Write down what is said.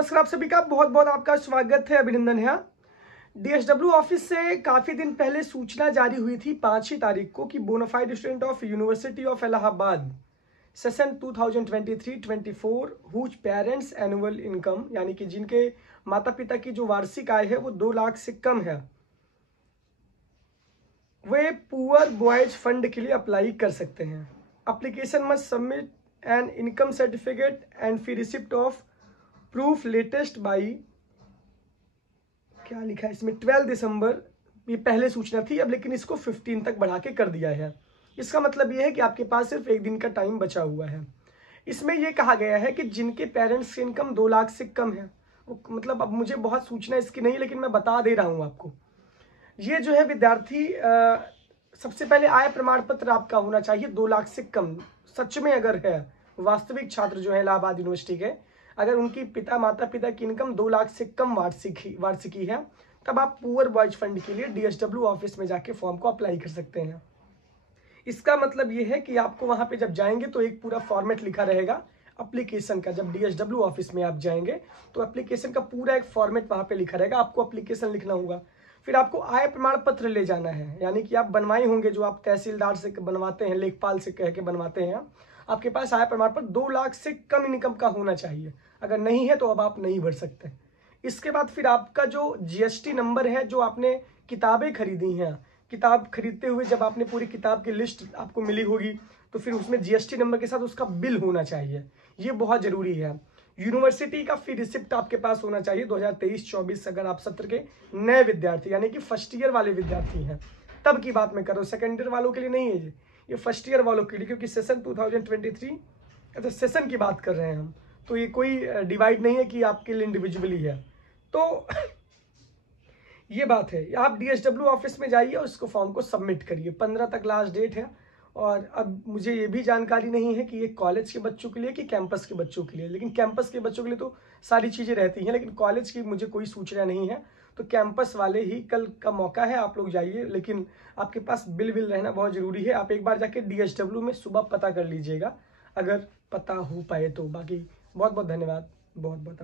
नमस्कार, आप सभी का बहुत बहुत आपका स्वागत है, अभिनंदन है। डीएसडब्ल्यू ऑफिस से काफी दिन पहले सूचना जारी हुई थी 5 ही तारीख को कि bonafide student of university of Allahabad session 2023-24 whose parents annual income, यानी कि जिनके माता पिता की जो वार्षिक आय है वो 2 लाख से कम है, वे पुअर बॉयज फंड के लिए अप्लाई कर सकते हैं। Application must submit an income certificate and fee receipt of proof latest by, क्या लिखा है इसमें, 12 दिसंबर। ये पहले सूचना थी, अब लेकिन इसको 15 तक बढ़ा के कर दिया है। इसका मतलब ये है कि आपके पास सिर्फ एक दिन का टाइम बचा हुआ है। इसमें यह कहा गया है कि जिनके पेरेंट्स की इनकम 2 लाख से कम है, मतलब अब मुझे बहुत सूचना इसकी नहीं, लेकिन मैं बता दे रहा हूं आपको। ये जो है विद्यार्थी, सबसे पहले आय प्रमाण पत्र आपका होना चाहिए 2 लाख से कम। सच में अगर है वास्तविक छात्र जो है इलाहाबाद यूनिवर्सिटी के, अगर उनकी माता पिता की इनकम 2 लाख से कम वार्षिकी है, तब आप पुअर बॉयज फंड के लिए डीएसडब्ल्यू ऑफिस में जाके फॉर्म को अप्लाई कर सकते हैं। इसका मतलब ये है कि आपको वहां पे जब जाएंगे तो एक पूरा फॉर्मेट लिखा रहेगा एप्लीकेशन का। जब डीएसडब्ल्यू ऑफिस में आप जाएंगे तो एप्लीकेशन का पूरा एक फॉर्मेट वहां पे लिखा रहेगा, आपको एप्लीकेशन लिखना होगा। फिर आपको आय प्रमाण पत्र ले जाना है, यानी कि आप बनवाए होंगे, जो आप तहसीलदार से बनवाते हैं, लेखपाल से कह के बनवाते हैं। आपके पास आय प्रमाण पत्र 2 लाख से कम इनकम का होना चाहिए। अगर नहीं है तो अब आप नहीं भर सकते। इसके बाद फिर आपका जो जीएसटी नंबर है, जो आपने किताबें खरीदी हैं, किताब खरीदते हुए जब आपने पूरी किताब की लिस्ट आपको मिली होगी, तो फिर उसमें जीएसटी नंबर के साथ उसका बिल होना चाहिए। ये बहुत जरूरी है। यूनिवर्सिटी का फी रिसिप्ट आपके पास होना चाहिए 2023-24, अगर आप सत्र के नए विद्यार्थी यानी कि फर्स्ट ईयर वाले विद्यार्थी हैं, तब की बात मैं कर रहा हूँ। सेकेंड ईयर वालों के लिए नहीं है ये फर्स्ट ईयर वालों के लिए, क्योंकि सेशन 2023, अच्छा सेशन की बात कर रहे हैं हम, तो ये कोई डिवाइड नहीं है कि आपके लिए इंडिविजुअली है। तो ये बात है, आप डीएसडब्ल्यू ऑफिस में जाइए और उसको फॉर्म को सबमिट करिए। 15 तक लास्ट डेट है। और अब मुझे ये भी जानकारी नहीं है कि ये कॉलेज के बच्चों के लिए कि कैंपस के बच्चों के लिए, लेकिन कैंपस के बच्चों के लिए तो सारी चीज़ें रहती हैं, लेकिन कॉलेज की मुझे कोई सूचना नहीं है। तो कैंपस वाले ही कल का मौका है, आप लोग जाइए, लेकिन आपके पास बिल रहना बहुत ज़रूरी है। आप एक बार जाके डीएसडब्ल्यू में सुबह पता कर लीजिएगा, अगर पता हो पाए तो। बाकी बहुत बहुत धन्यवाद, बहुत बहुत।